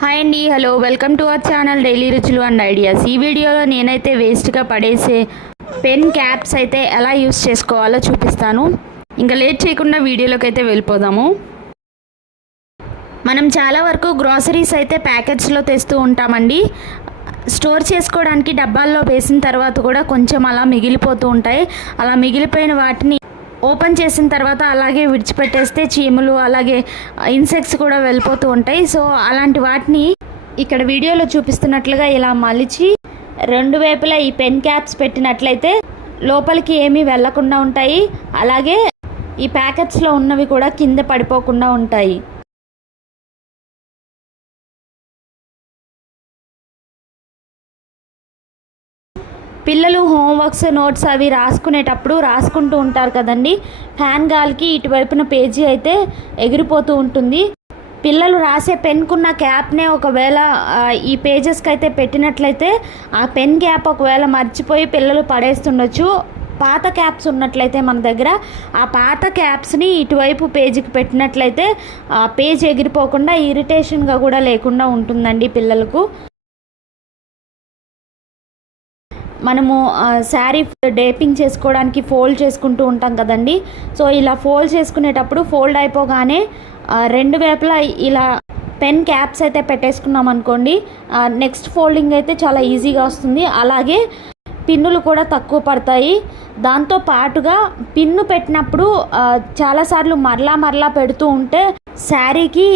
Hi అండి, hello, welcome to our channel daily రుచులు and ideas. ఈ వీడియోలో నేనైతే వేస్ట్గా పడేసే పెన్ క్యాప్స్ అయితే ఎలా యూస్ చేసుకోవాలో చూపిస్తాను. ఇంకా లేట్ చేయకుండా వీడియోలోకి అయితే వెళ్ళిపోదాము. మనం చాలా వరకు గ్రాసరీస్ అయితే ప్యాకెట్స్లో తెస్తూ ఉంటామండి. స్టోర్ చేసుకోవడానికి డబ్బాల్లో వేసిన తర్వాత కూడా కొంచెం అలా మిగిలిపోతూ ఉంటాయి. అలా మిగిలిపోయిన వాటిని ఓపెన్ చేసిన తర్వాత అలాగే విడిచిపెట్టేస్తే చీమలు అలాగే ఇన్సెక్ట్స్ కూడా వెళ్ళిపోతూ ఉంటాయి. సో అలాంటి వాటిని ఇక్కడ వీడియోలో చూపిస్తున్నట్లుగా ఇలా మలిచి రెండు వైపులా ఈ పెన్ క్యాప్స్ పెట్టినట్లయితే లోపలికి ఏమీ వెళ్ళకుండా ఉంటాయి. అలాగే ఈ ప్యాకెట్స్లో ఉన్నవి కూడా కింద పడిపోకుండా ఉంటాయి. పిల్లలు హోంవర్క్స్ నోట్స్ అవి రాసుకునేటప్పుడు రాసుకుంటూ ఉంటారు కదండి. ఫ్యాన్ గాలికి ఇటువైపున పేజీ అయితే ఎగిరిపోతూ ఉంటుంది. పిల్లలు రాసే పెన్కున్న క్యాప్నే ఒకవేళ ఈ పేజెస్కి అయితే పెట్టినట్లయితే ఆ పెన్ క్యాప్ ఒకవేళ మర్చిపోయి పిల్లలు పడేస్తుండొచ్చు. పాత క్యాప్స్ ఉన్నట్లయితే మన దగ్గర ఆ పాత క్యాప్స్ని ఇటువైపు పేజీకి పెట్టినట్లయితే ఆ పేజ్ ఎగిరిపోకుండా ఇరిటేషన్గా కూడా లేకుండా ఉంటుందండి పిల్లలకు. మనము శారీ డేపింగ్ చేసుకోవడానికి ఫోల్డ్ చేసుకుంటూ ఉంటాం కదండి. సో ఇలా ఫోల్డ్ చేసుకునేటప్పుడు ఫోల్డ్ అయిపోగానే రెండు వైపులా ఇలా పెన్ క్యాప్స్ అయితే పెట్టేసుకున్నాం అనుకోండి, నెక్స్ట్ ఫోల్డింగ్ అయితే చాలా ఈజీగా వస్తుంది. అలాగే పిన్నులు కూడా తక్కువ పడతాయి. దాంతో పాటుగా పిన్ను పెట్టినప్పుడు చాలాసార్లు మరలా పెడుతూ ఉంటే శారీకి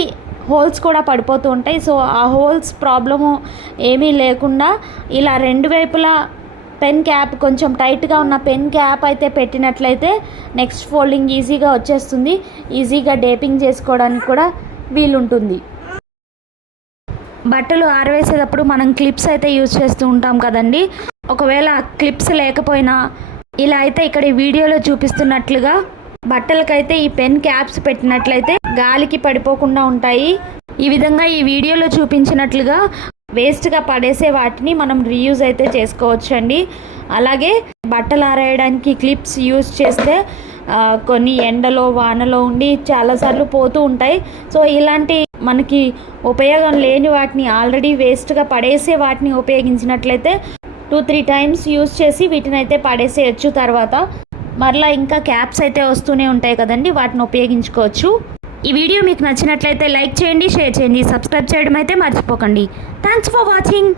హోల్స్ కూడా పడిపోతూ ఉంటాయి. సో ఆ హోల్స్ ప్రాబ్లము ఏమీ లేకుండా ఇలా రెండు వైపులా పెన్ క్యాప్ కొంచెం టైట్గా ఉన్న పెన్ క్యాప్ అయితే పెట్టినట్లయితే నెక్స్ట్ ఫోల్డింగ్ ఈజీగా వచ్చేస్తుంది. ఈజీగా డేపింగ్ చేసుకోవడానికి కూడా వీలుంటుంది. బట్టలు ఆరవేసేటప్పుడు మనం క్లిప్స్ అయితే యూజ్ చేస్తూ ఉంటాం కదండి. ఒకవేళ క్లిప్స్ లేకపోయినా ఇలా అయితే ఇక్కడ వీడియోలో చూపిస్తున్నట్లుగా బట్టలకైతే ఈ పెన్ క్యాప్స్ పెట్టినట్లయితే గాలికి పడిపోకుండా ఉంటాయి. ఈ విధంగా ఈ వీడియోలో చూపించినట్లుగా వేస్ట్గా పడేసే వాటిని మనం రీయూజ్ అయితే చేసుకోవచ్చు అండి. అలాగే బట్టలు ఆరేయడానికి క్లిప్స్ యూజ్ చేస్తే కొన్ని ఎండలో వానలో ఉండి చాలాసార్లు పోతూ ఉంటాయి. సో ఇలాంటి మనకి ఉపయోగం లేని వాటిని ఆల్రెడీ వేస్ట్గా పడేసే వాటిని ఉపయోగించినట్లయితే 2-3 టైమ్స్ యూజ్ చేసి వీటిని అయితే పడేసేయచ్చు. తర్వాత మరలా ఇంకా క్యాప్స్ అయితే వస్తూనే ఉంటాయి కదండి, వాటిని ఉపయోగించుకోవచ్చు. ఈ వీడియో మీకు నచ్చినట్లయితే లైక్ చేయండి, షేర్ చేయండి, సబ్స్క్రైబ్ చేయడం అయితే మర్చిపోకండి. Thanks for watching.